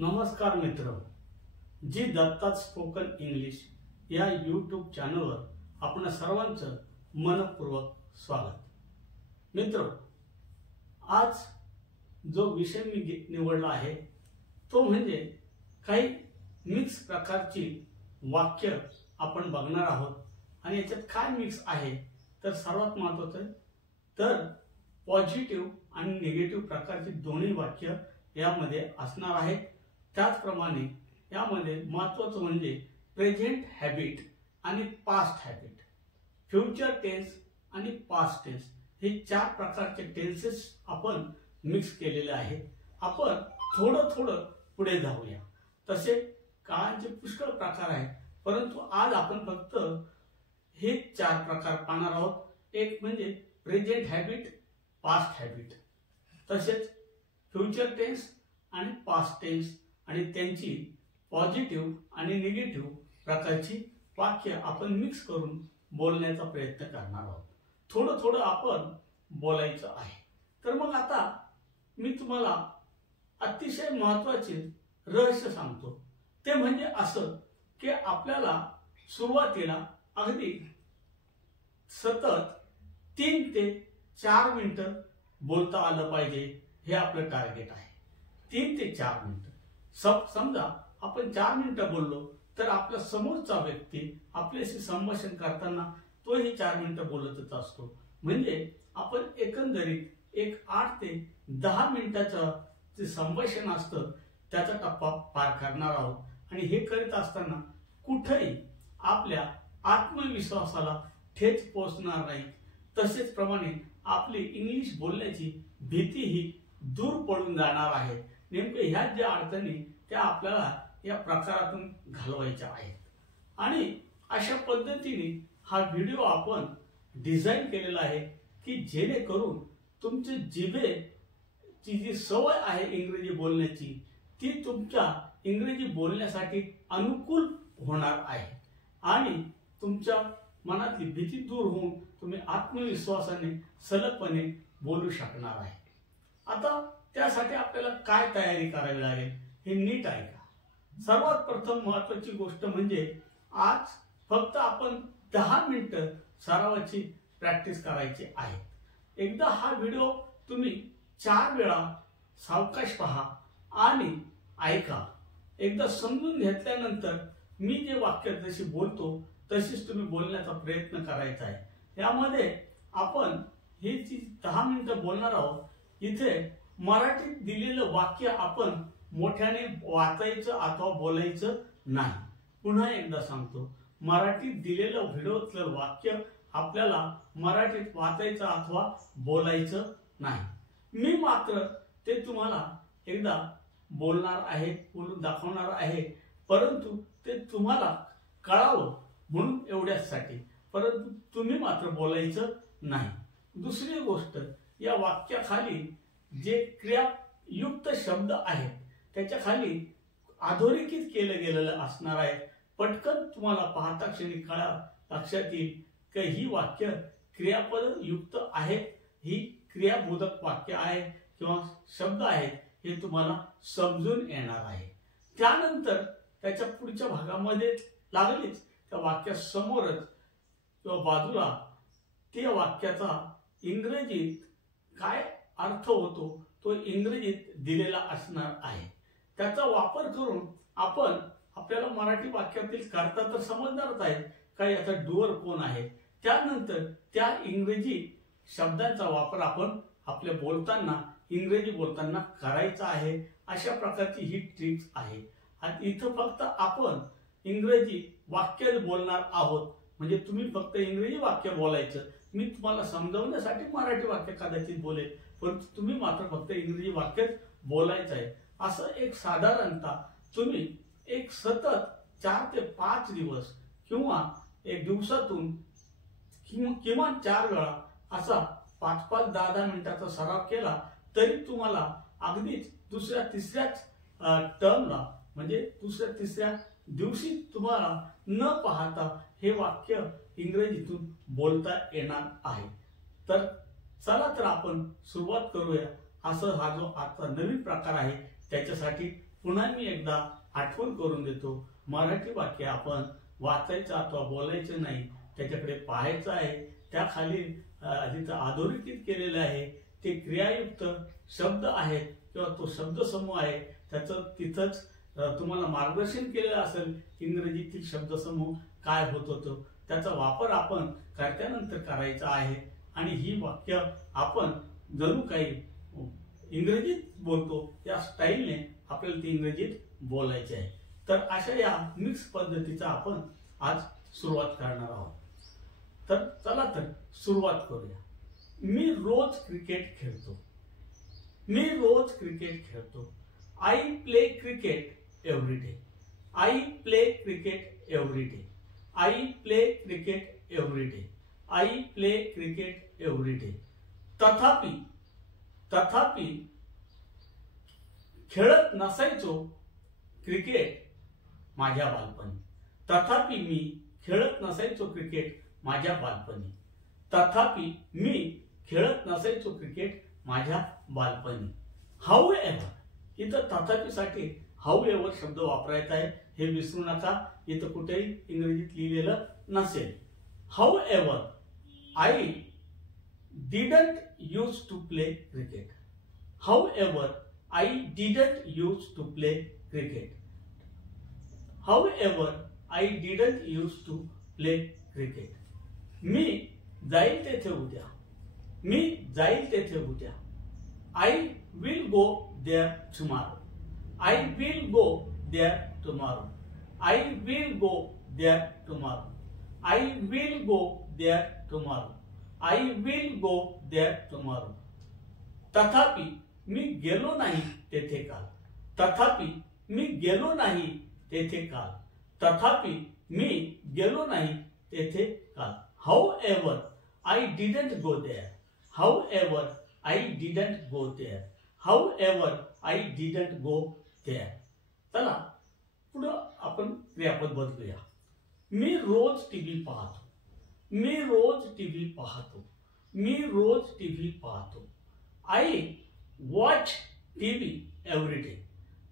नमस्कार मित्र, जी दत्तात spoken English या यूट्यूब चॅनलवर आपण सर्वांचं मनपूर्वक स्वागत। मित्र, आज जो विषय मी निवडला आहे तो म्हणजे काही मिक्स प्रकारची वाक्य आपण बघणार आहोत। आणि याच्यात काय मिक्स आहे तर सर्वात महत्त्वाचं तर पॉझिटिव्ह आणि निगेटिव्ह प्रकारची दोन्ही वाक्य यामध्ये असणार आहेत। त्याचप्रमाणे यामध्ये महत्त्वाचं म्हणजे प्रेझेंट हॅबिट आणि पास्ट हॅबिट, फ्युचर टेन्स आणि पास्ट टेन्स हे चार प्रकारचे टेन्सेस आपण मिक्स केलेले आहेत। आपण थोडं थोडं पुढे जाऊया। तसे काळांचे पुष्कळ प्रकार आहेत, परंतु आज आपण फक्त हे चार प्रकार पाहणार आहोत। एक म्हणजे प्रेझेंट हॅबिट, पास्ट हॅबिट, तसेच फ्युचर टेन्स आणि पास्ट टेन्स आणि त्यांची पॉझिटिव्ह आणि निगेटिव्ह प्रकारची वाक्य आपण मिक्स करून बोलण्याचा प्रयत्न करणार आहोत। थोडं थोडं आपण बोलायचं आहे। तर मग आता मी तुम्हाला अतिशय महत्त्वाचे रहस्य सांगतो। ते म्हणजे असं की आपल्याला सुरुवातीला अगदी सतत 3 ते 4 मिनिटं बोलता आलं पाहिजे, हे आपलं टार्गेट आहे। 3 ते 4 मिनिटं। समजा आपण 4 मिनिटं बोललो तर आपला समोरचा व्यक्ती आपल्याशी संभाषण करताना तोही 4 मिनिटं बोलतच असतो। म्हणजे आपण एकंदरीत एक 8 ते 10 मिनिटाचं जे संभाषण असतं त्याचा टप्पा पार करणार आहोत। आणि हे करीत असताना कुठेही आपल्या आत्मविश्वासाला ठेच पोहोचणार नाही। तसेच प्रमाणे आपली इंग्लिश बोलण्याची भीती ही दूर पडून जाणार आहे। नेमके ह्या ज्या अडचणी त्या आपल्याला या प्रकारातून घालवायच्या आहेत। आणि अशा पद्धतीने हा व्हिडिओ आपण डिझाईन केलेला आहे की जेणेकरून तुमची जिभेची जी सवय आहे इंग्रजी बोलण्याची ती तुमच्या इंग्रजी बोलण्यासाठी अनुकूल होणार आहे आणि तुमच्या मनातली भीती दूर होऊन तुम्ही आत्मविश्वासाने सलगपणे बोलू शकणार आहे। आता त्यासाठी आपल्याला काय तयारी करावी लागेल हे नीट ऐका। सर्वात प्रथम महत्त्वाची गोष्ट म्हणजे आज फक्त आपण 10 मिनिटं सरावाची प्रॅक्टिस करायची आहे। एकदा हा व्हिडिओ तुम्ही 4 वेळा सावकाश पहा आणि ऐका। एकदा समजून घेतल्यानंतर मी जे वाक्य जशी बोलतो तशीच तुम्ही बोलण्याचा प्रयत्न करायचा आहे। यामध्ये आपण हे जी 10 मिनिटं बोलणार आहोत, इथे मराठीत दिलेलं वाक्य आपण मोठ्याने वाचायचं अथवा बोलायचं नाही। पुन्हा एकदा सांगतो, मराठीत दिलेलं व्हिडिओतलं वाक्य आपल्याला मराठीत वाचायचं अथवा बोलायचं नाही। मी मात्र ते तुम्हाला एकदा बोलणार आहे, बोलून दाखवणार आहे, परंतु ते तुम्हाला कळावं म्हणून एवढ्यासाठी, परंतु तुम्ही मात्र बोलायचं नाही। दुसरी गोष्ट, या वाक्याखाली जे क्रियायुक्त शब्द आहेत त्याच्या खाली अधोरेखित केलं गेलेलं असणार आहे। पटकन तुम्हाला पाहता क्षणी लक्षात येईल की ही वाक्य क्रियापद युक्त आहेत, ही क्रियाबोधक वाक्य आहे किंवा शब्द आहेत हे तुम्हाला समजून येणार आहे। त्यानंतर त्याच्या पुढच्या भागामध्ये लागलीच त्या वाक्यासमोरच किंवा बाजूला त्या वाक्याचा इंग्रजीत काय अर्थ होतो तो इंग्रजीत दिलेला असणार आहे। त्याचा वापर करून आपण आपल्याला मराठी वाक्यातील कर्ता तर समजणारच आहे का याचा डुअर कोण आहे। त्यानंतर त्या इंग्रजी शब्दांचा वापर आपण आपल्या बोलताना इंग्रजी बोलताना करायचा आहे। अशा प्रकारची ही ट्रिक्स आहे। आणि इथं फक्त आपण इंग्रजी वाक्य बोलणार आहोत, म्हणजे तुम्ही फक्त इंग्रजी वाक्य बोलायचं। मी तुम्हाला समजवण्यासाठी मराठी वाक्य कदाचित बोलेल, परंतु तुम्ही मात्र फक्त इंग्रजी वाक्यच बोलायचं आहे। असं एक साधारणतः तुम्ही एक सतत 4 ते 5 दिवस किंवा एक दिवसातून किमान 4 वेळा असा 5-5, 10-10 मिनिटाचा सराव केला तरी तुम्हाला अगदीच दुसऱ्या तिसऱ्याच टर्मला म्हणजे दुसऱ्या तिसऱ्या दिवशी तुम्हाला न पाहता हे वाक्य इंग्रजीतून बोलता येणार आहे। तर चला तर आपण सुरुवात करूया। असं हा जो आता नवीन प्रकार आहे त्याच्यासाठी पुन्हा मी एकदा आठवण करून देतो, मराठी वाक्य आपण वाचायचं अथवा बोलायचं नाही, त्याच्याकडे पाहायचं आहे. त्याखाली जिथं अधोरेखित केलेलं आहे ते क्रियायुक्त शब्द आहेत किंवा तो शब्दसमूह आहे, त्याचं तिथंच तुम्हाला मार्गदर्शन केलेलं असेल. इंग्रजीतील शब्दसमूह काय होत होतं त्याचा वापर आपण कर्त्यानंतर करायचा आहे. आणि ही वाक्य आपण जणू काही इंग्रजीत बोलतो त्या स्टाईलने आपल्याला ती इंग्रजीत बोलायची आहे. तर अशा या मिक्स पद्धतीचा आपण आज सुरुवात करणार आहोत. तर चला तर सुरुवात करूया. मी रोज क्रिकेट खेळतो. मी रोज क्रिकेट खेळतो. I play cricket every day. I play cricket every day. I play cricket every day. I play cricket every day. तथापि तथापि खेळत नसायचो क्रिकेट माझ्या बालपणी. तथापि मी खेळत नसायचो क्रिकेट माझ्या बालपणी. तथापि मी खेळत नसायचो क्रिकेट माझ्या बालपणी. हाऊ एव्हर, इथं तथापिसाठी हाऊ एव्हर शब्द वापरायचा आहे, हे विसरू नका. इथं कुठेही इंग्रजीत लिहिलेलं नसेल. However I didn't use to play cricket. However I didn't use to play cricket. However I didn't use to play cricket. मी जाईल तेथे उद्या. मी जाईल तेथे उद्या. I will go there tomorrow. I will go there tomorrow. I will go there tomorrow. I will go there tomorrow. I will go there tomorrow. तथापि मी गेलो नाही तेथे काल. तथापि मी गेलो नाही तेथे काल. तथापि मी गेलो नाही तेथे काल. However, I didn't go there. However, I didn't go there. However, I didn't go there. चला पुढं आपण क्रियापद बदलूया. मी रोज टीव्ही पाहतो. मी रोज टीव्ही पाहतो. मी रोज टीव्ही पाहतो. I watch TV every day.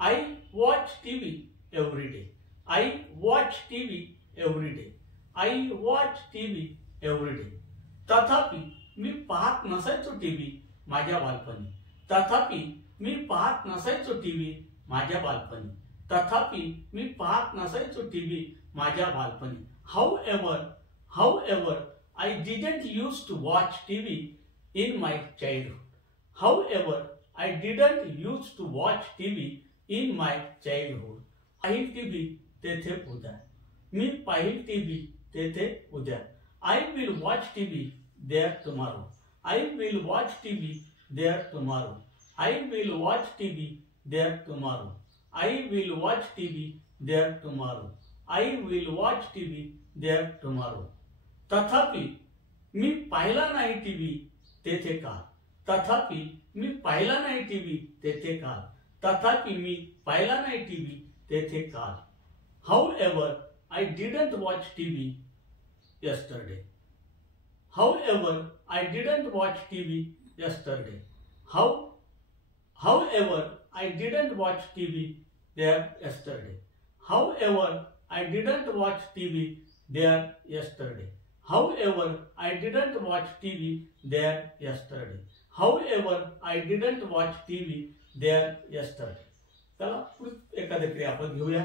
I watch TV every day. I watch TV every day. I watch TV every day. तथापि मी पाहत नसायचो टीव्ही माझ्या बालपणी. तथापि मी पाहत नसायचो टीव्ही माझ्या बालपणी. तथापि मी पाहत नसायचो टीव्ही माझ्या बालपणी. However, I didn't used to watch TV in my childhood. However, I didn't used to watch TV in my childhood. पाहिल टीव्ही तेथे उद्या. मी पाहिल टीव्ही तेथे उद्या. I will watch TV there tomorrow. I will watch TV there tomorrow. I will watch TV there tomorrow. I will watch TV there tomorrow. I will watch TV there tomorrow. तथापि मी पाहिला नाही TV तेथे काल. तथापि मी पाहिला नाही TV तेथे काल. तथापि मी पाहिला नाही टीव्ही तेथे काल. However, I didn't watch TV yesterday. However, I didn't watch TV yesterday. However, I didn't watch TV there yesterday. However, I didn't watch TV there yesterday. However, I didn't watch TV there yesterday. However, I didn't watch TV there yesterday. चला पुढे एखादं क्रियापद घेऊया.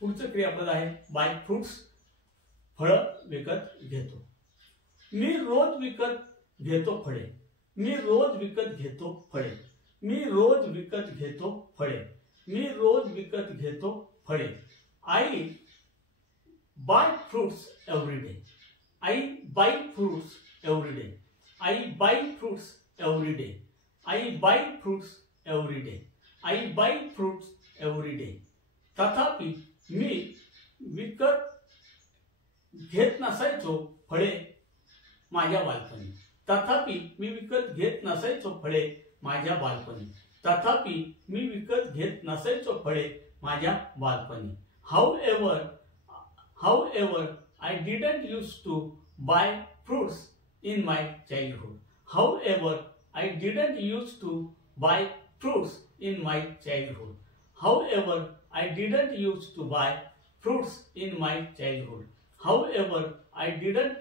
पुढचं क्रियापद आहे bye fruits. फळं विकत घेतो. मी रोज विकत घेतो फळे. मी रोज विकत घेतो फळे. मी रोज विकत घेतो फळे. मी रोज विकत घेतो फळे. I buy fruits every day. I buy fruits every day. I buy fruits every day. I buy fruits every day. I buy fruits every day. तथापि मी विकत घेत नसायचो फळे माझ्या बालपणी. तथापि मी विकत घेत नसायचो फळे माझ्या बालपणी. तथापि मी विकत घेत नसायचो फळे माझ्या बालपणी. However, I didn't used to buy fruits in my childhood. However, I didn't used to buy fruits in my childhood. However, I didn't used to buy fruits in my childhood. However, I didn't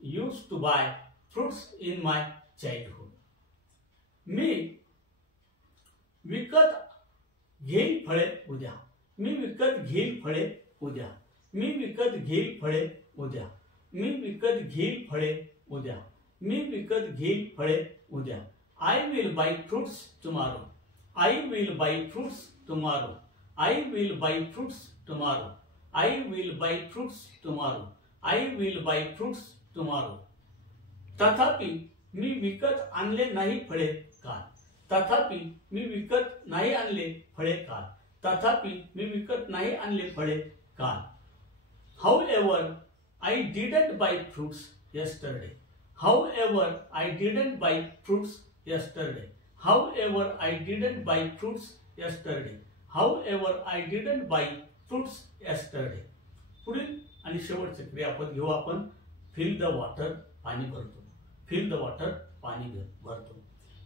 used to buy fruits in my childhood. मी विकत घेईल फळे उद्या. मी विकत घेईल फळे उद्या. मी विकत घेईल फळे उद्या. मी विकत घेईल फळे उद्या. मी विकत घेईल फळे उद्या. I will buy fruits tomorrow. I will buy fruits tomorrow. I will buy fruits tomorrow. I will buy fruits tomorrow. I will buy fruits tomorrow. तथापि मी विकत आणले नाही फळे काल. तथापि मी विकत नाही आणले फळे काल. तथापि मी विकत नाही आणले फळे काल. However, I didn't buy fruits yesterday. However, I didn't buy fruits yesterday. However, I didn't buy fruits yesterday. However, I didn't buy fruits yesterday. पुढील आणि शेवटचे क्रियापद घेऊ आपण. फिल द वॉटर, पाणी भरतो. फिल द वॉटर, पाणी भरतो.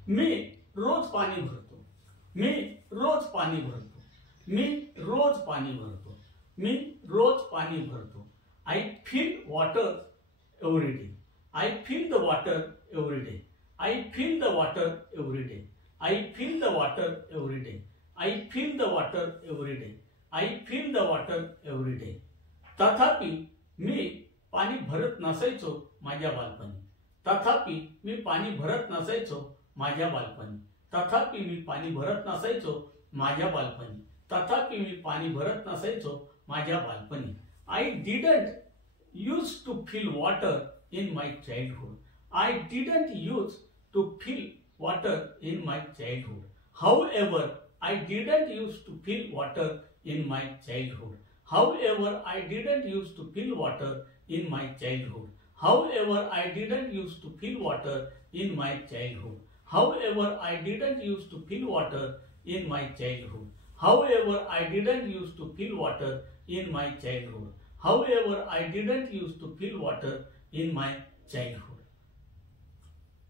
मी रोज पाणी भरतो. मी रोज पाणी भरतो. मी रोज पाणी भरतो. मी रोज पाणी भरतो. I fill water every day. I fill the water every day. I fill the water every day. I fill the water every day. I fill the water every day. I fill the water every day. तथापि मी पाणी भरत नसायचो माझ्या बालपणी. तथापि मी पाणी भरत नसायचो माझ्या बालपणी. तथापि मी पाणी भरत नसायचो माझ्या बालपणी. तथापि मी पाणी भरत नसायचो माझ्या बालपणी. I didn't used to fill water in my childhood. I didn't used to fill water in my childhood. However, I didn't used to fill water in my childhood. However, I didn't used to fill water in my childhood. However, I didn't used to fill water in my childhood. However, I didn't used to fill water in my childhood. However, I didn't used to fill water in my childhood. However, I didn't used to fill water in my childhood.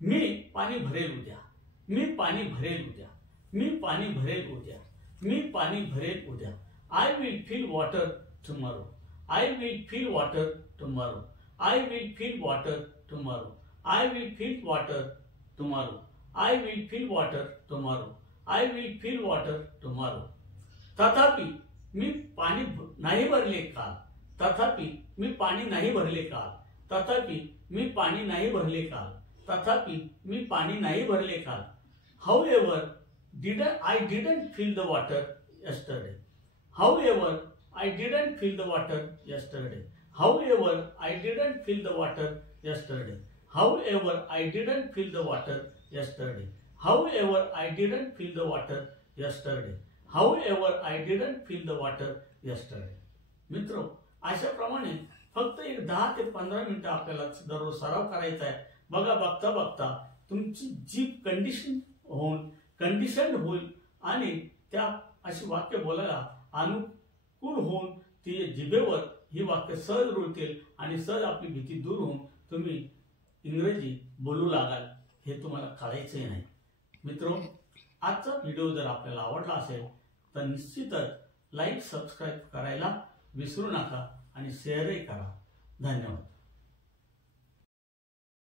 मी पाणी भरेल उद्या. मी पाणी भरेल उद्या. मी पाणी भरेल उद्या. मी पाणी भरेल उद्या. I will fill water tomorrow. I will fill water tomorrow. I will fill water tomorrow. I will fill water tomorrow. I will fill water tomorrow. I will fill water tomorrow. तथापि मी पाणी नाही भरले काल. तथापि मी पाणी नाही भरले काल. तथापि मी पाणी नाही भरले काल. तथापि मी पाणी नाही भरले काल. However, I didn't fill the water yesterday. However, I didn't fill the water yesterday. However, I didn't fill the water yesterday. However, I didn't fill the water yesterday. However, I didn't fill the water yesterday. However, I didn't fill the water yesterday. मित्रों, अशाप्रमाणे फक्त एक 10 ते 15 मिनिटं आपल्याला दररोज सराव करायचा आहे. बघा, बघता बघता तुमची जीभ कंडिशन्ड होईल आणि त्या अशी वाक्य बोलायला अनुकूल होऊन ती जिभेवर ही वाक्य सहज रुळतील आणि सहज आपली भीती दूर होऊन तुम्ही इंग्रजी बोलू लागाल. हे तुम्हाला कळायचंही नाही. मित्रों, आजचा व्हिडिओ जर आपल्याला आवडला असेल तर निश्चितच लाईक, सबस्क्राईब करायला विसरू नका आणि शेअरही करा. धन्यवाद.